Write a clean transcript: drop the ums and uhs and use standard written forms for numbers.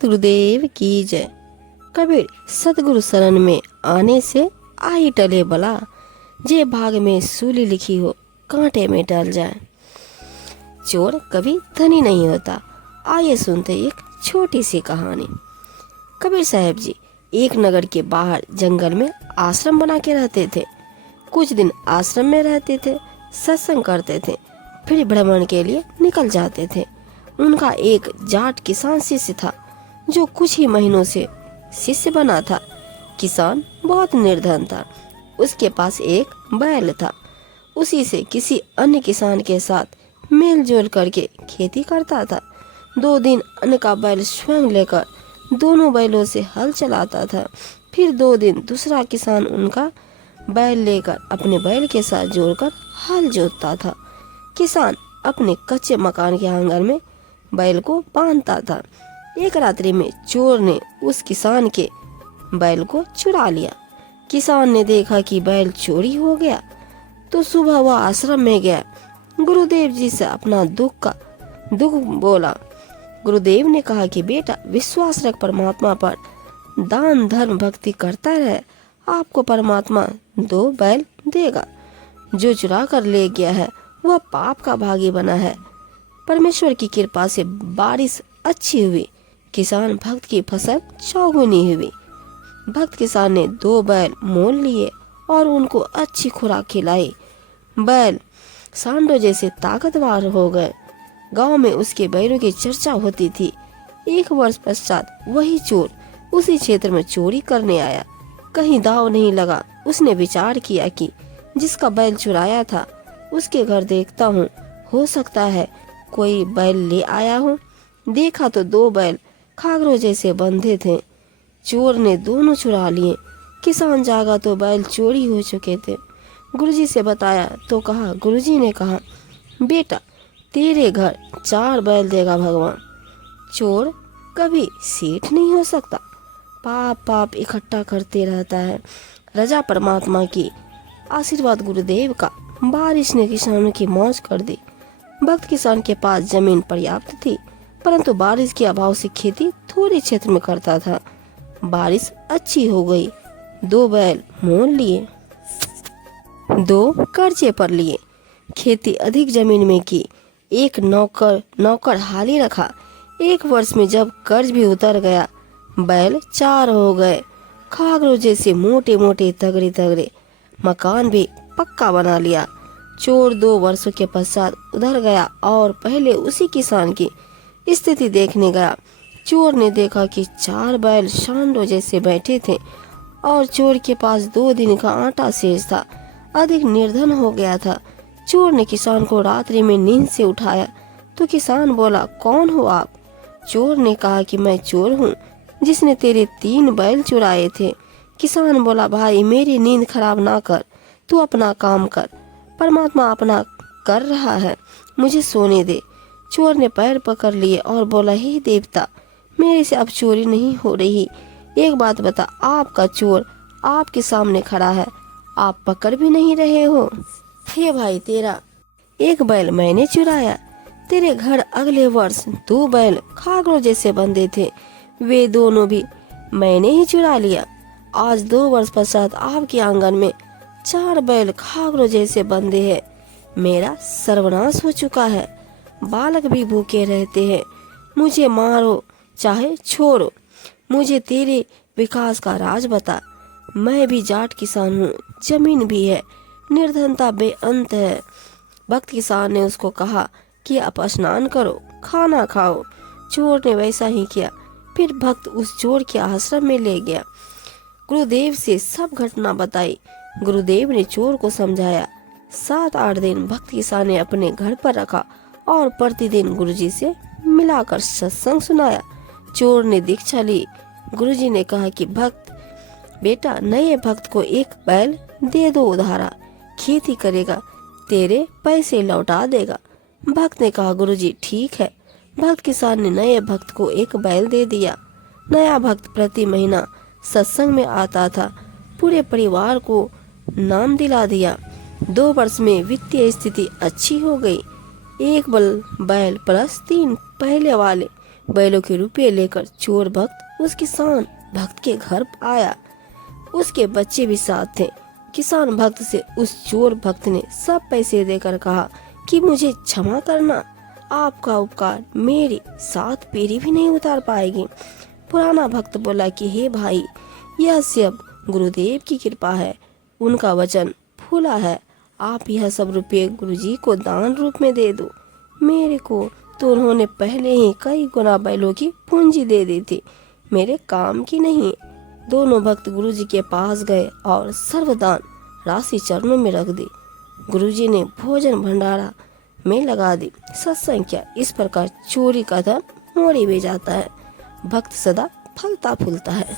गुरुदेव की जय। कबीर सतगुरु शरण में आने से आई टले बला, जे भाग में सूली लिखी हो कांटे में टल जाए। चोर कभी धनी नहीं होता। आइए सुनते एक छोटी सी कहानी। कबीर साहब जी एक नगर के बाहर जंगल में आश्रम बना के रहते थे। कुछ दिन आश्रम में रहते थे, सत्संग करते थे, फिर भ्रमण के लिए निकल जाते थे। उनका एक जाट किसान शिष्य था जो कुछ ही महीनों से शिष्य बना था। किसान बहुत निर्धन था। उसके पास एक बैल था। उसी से किसी अन्य किसान के साथ मेल जोल करके खेती करता था। 2 दिन अन्य का बैल स्वयं लेकर दोनों बैलों से हल चलाता था। फिर 2 दिन दूसरा किसान उनका बैल लेकर अपने बैल के साथ जोड़कर हल जोतता था। किसान अपने कच्चे मकान के आंगन में बैल को बांधता था। एक रात्रि में चोर ने उस किसान के बैल को चुरा लिया। किसान ने देखा कि बैल चोरी हो गया तो सुबह वह आश्रम में गया। गुरुदेव जी से अपना दुख बोला। गुरुदेव ने कहा कि बेटा, विश्वास रख परमात्मा पर, दान धर्म भक्ति करता रहे, आपको परमात्मा 2 बैल देगा। जो चुरा कर ले गया है वह पाप का भागी बना है। परमेश्वर की कृपा से बारिश अच्छी हुई। किसान भक्त की फसल चौगुनी हुई। भक्त किसान ने 2 बैल मोल लिए और उनको अच्छी खुराक खिलाई। बैल सांडों जैसे ताकतवर हो गए। गांव में उसके बैलों की चर्चा होती थी। 1 वर्ष पश्चात वही चोर उसी क्षेत्र में चोरी करने आया। कहीं दाव नहीं लगा। उसने विचार किया कि जिसका बैल चुराया था उसके घर देखता हूँ, हो सकता है कोई बैल ले आया हो। देखा तो 2 बैल खागरों जैसे बंधे थे। चोर ने दोनों चुरा लिए। किसान जागा तो बैल चोरी हो चुके थे। गुरुजी से बताया तो गुरुजी ने कहा, बेटा, तेरे घर 4 बैल देगा भगवान। चोर कभी सेठ नहीं हो सकता। पाप इकट्ठा करते रहता है। रजा परमात्मा की, आशीर्वाद गुरुदेव का। बारिश ने किसानों की मौज कर दी। भक्त किसान के पास जमीन पर्याप्त थी, परंतु बारिश के अभाव से खेती थोड़े क्षेत्र में करता था। बारिश अच्छी हो गई। 2 बैल मोल लिए, 2 कर्जे पर लिए। खेती अधिक जमीन में की। एक नौकर हाली रखा। 1 वर्ष में जब कर्ज भी उतर गया, बैल 4 हो गए। खागरों जैसे मोटे मोटे तगड़े। मकान भी पक्का बना लिया। चोर 2 वर्षों के पश्चात उधर गया और पहले उसी किसान की स्थिति देखने गया। चोर ने देखा कि 4 बैल सांडों जैसे बैठे थे और चोर के पास 2 दिन का आटा शेष था। अधिक निर्धन हो गया था। चोर ने किसान को रात्रि में नींद से उठाया तो किसान बोला, कौन हो आप? चोर ने कहा कि मैं चोर हूँ जिसने तेरे 3 बैल चुराए थे। किसान बोला, भाई, मेरी नींद खराब ना कर, तू अपना काम कर, परमात्मा अपना कर रहा है, मुझे सोने दे। चोर ने पैर पकड़ लिए और बोला, हे देवता, मेरे से अब चोरी नहीं हो रही। एक बात बता, आपका चोर आपके सामने खड़ा है, आप पकड़ भी नहीं रहे हो। हे भाई, तेरा 1 बैल मैंने चुराया। तेरे घर अगले वर्ष 2 बैल खागरों जैसे बंधे थे, वे दोनों भी मैंने ही चुरा लिया। आज 2 वर्ष पश्चात आपके आंगन में 4 बैल खागरों जैसे बंधे हैं। मेरा सर्वनाश हो चुका है। बालक भी भूखे रहते हैं। मुझे मारो चाहे छोड़ो, मुझे तेरे विकास का राज बता। मैं भी जाट किसान हूँ, जमीन भी है, निर्धनता बेअंत है। भक्त किसान ने उसको कहा कि आप स्नान करो, खाना खाओ। चोर ने वैसा ही किया। फिर भक्त उस चोर के आश्रम में ले गया। गुरुदेव से सब घटना बताई। गुरुदेव ने चोर को समझाया। 7-8 दिन भक्त किसान ने अपने घर पर रखा और प्रतिदिन गुरुजी से मिलाकर सत्संग सुनाया। चोर ने दीक्षा ली। गुरुजी ने कहा कि भक्त बेटा, नए भक्त को 1 बैल दे दो उधारा, खेती करेगा, तेरे पैसे लौटा देगा। भक्त ने कहा, गुरुजी ठीक है। भक्त किसान ने नए भक्त को 1 बैल दे दिया। नया भक्त प्रति महीना सत्संग में आता था। पूरे परिवार को नाम दिला दिया। 2 वर्ष में वित्तीय स्थिति अच्छी हो गई। 1 बैल प्लस 3 पहले वाले बैलों के रुपये लेकर चोर भक्त उस किसान भक्त के घर आया। उसके बच्चे भी साथ थे। किसान भक्त से उस चोर भक्त ने सब पैसे देकर कहा कि मुझे क्षमा करना, आपका उपकार मेरी 7 पीढ़ी भी नहीं उतार पाएगी। पुराना भक्त बोला कि हे भाई, यह सब गुरुदेव की कृपा है, उनका वचन फूला है। आप यह सब रुपये गुरुजी को दान रूप में दे दो। मेरे को तो उन्होंने पहले ही कई गुना बैलों की पूंजी दे दी थी, मेरे काम की नहीं। दोनों भक्त गुरुजी के पास गए और सर्वदान राशि चरणों में रख दी। गुरुजी ने भोजन भंडारा में लगा दी। सत्संग क्या, इस प्रकार चोरी का धन मोड़ी में जाता है, भक्त सदा फलता फूलता है।